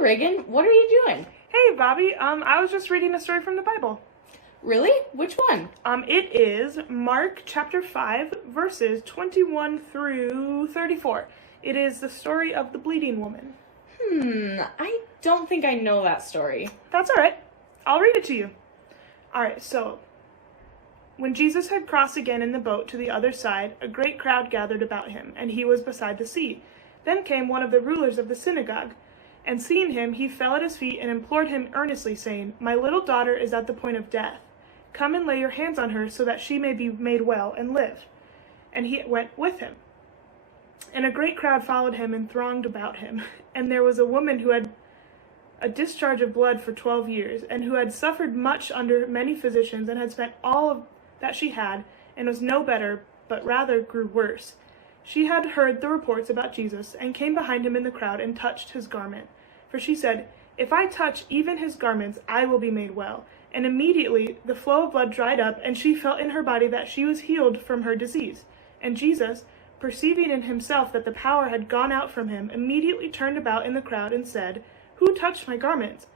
Reagan, what are you doing? Hey, Bobbie. I was just reading a story from the Bible. Really? Which one? It is Mark chapter 5, verses 21 through 34. It is the story of the bleeding woman. I don't think I know that story. That's all right. I'll read it to you. All right, so when Jesus had crossed again in the boat to the other side, a great crowd gathered about him, and he was beside the sea. Then came one of the rulers of the synagogue, and seeing him, he fell at his feet and implored him earnestly, saying, "My little daughter is at the point of death. Come and lay your hands on her, so that she may be made well and live." And he went with him. And a great crowd followed him and thronged about him. And there was a woman who had a discharge of blood for 12 years, and who had suffered much under many physicians, and had spent all that she had, and was no better, but rather grew worse. She had heard the reports about Jesus, and came behind him in the crowd, and touched his garment. For she said, "If I touch even his garments, I will be made well." And immediately the flow of blood dried up, and she felt in her body that she was healed from her disease. And Jesus, perceiving in himself that the power had gone out from him, immediately turned about in the crowd and said, "Who touched my garments?"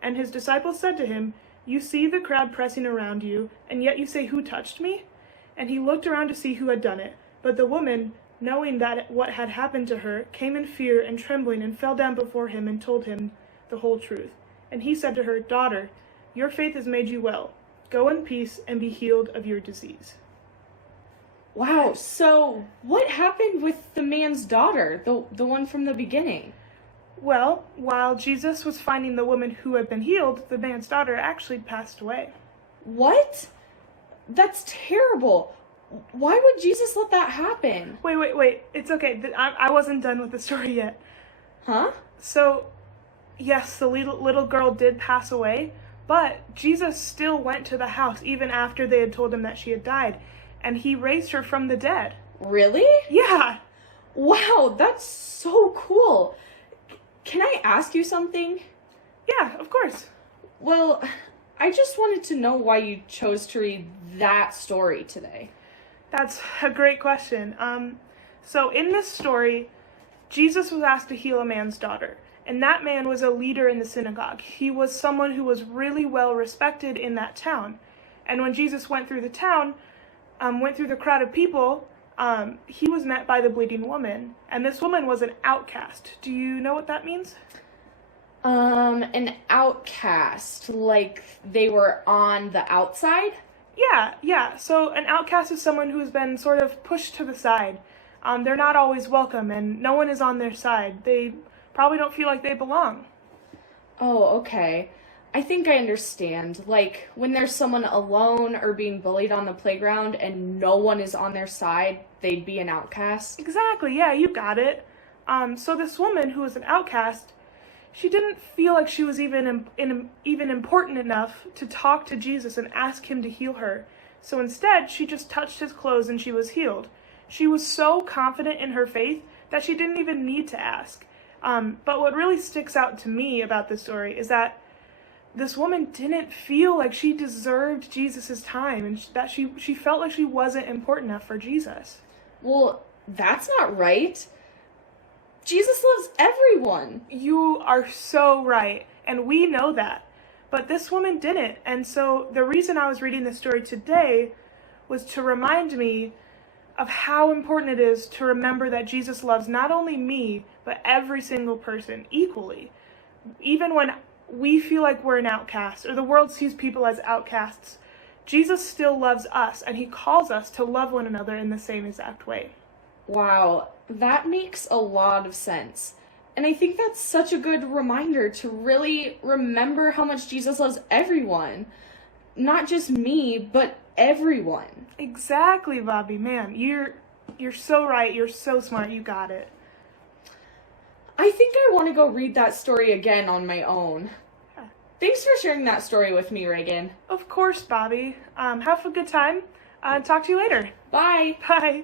And his disciples said to him, "You see the crowd pressing around you, and yet you say, 'Who touched me?'" And he looked around to see who had done it. But the woman, knowing that what had happened to her, came in fear and trembling, and fell down before him and told him the whole truth. And he said to her, "Daughter, your faith has made you well. Go in peace and be healed of your disease." Wow, so what happened with the man's daughter, the one from the beginning? Well, while Jesus was finding the woman who had been healed, the man's daughter actually passed away. What? That's terrible. Why would Jesus let that happen? Wait. It's okay. I wasn't done with the story yet. Huh? So, yes, the little girl did pass away, but Jesus still went to the house even after they had told him that she had died, and he raised her from the dead. Really? Yeah. Wow, that's so cool. Can I ask you something? Yeah, of course. Well, I just wanted to know why you chose to read that story today. That's a great question. So in this story, Jesus was asked to heal a man's daughter, and that man was a leader in the synagogue. He was someone who was really well respected in that town. And when Jesus went through the town, went through the crowd of people, he was met by the bleeding woman, and this woman was an outcast. Do you know what that means? An outcast, like they were on the outside? Yeah. So an outcast is someone who's been sort of pushed to the side. They're not always welcome, and no one is on their side. They probably don't feel like they belong. Oh, okay. I think I understand. Like, when there's someone alone or being bullied on the playground and no one is on their side, they'd be an outcast? Exactly, yeah, you got it. So this woman who was an outcast, she didn't feel like she was even important enough to talk to Jesus and ask him to heal her. So instead, she just touched his clothes and she was healed. She was so confident in her faith that she didn't even need to ask. But what really sticks out to me about this story is that this woman didn't feel like she deserved Jesus' time, and that she felt like she wasn't important enough for Jesus. Well, that's not right. Jesus loves everyone. You are so right, and we know that. But this woman didn't, and so the reason I was reading this story today was to remind me of how important it is to remember that Jesus loves not only me, but every single person equally. Even when we feel like we're an outcast, or the world sees people as outcasts, Jesus still loves us, and he calls us to love one another in the same exact way. Wow, that makes a lot of sense. And I think that's such a good reminder to really remember how much Jesus loves everyone. Not just me, but everyone. Exactly, Bobbie. Man, you're so right. You're so smart. You got it. I think I want to go read that story again on my own. Yeah. Thanks for sharing that story with me, Reagan. Of course, Bobbie. Have a good time. Talk to you later. Bye. Bye.